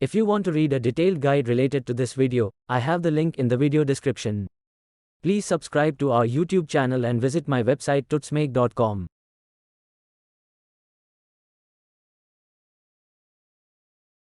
If you want to read a detailed guide related to this video, I have the link in the video description. Please subscribe to our YouTube channel and visit my website tutsmake.com.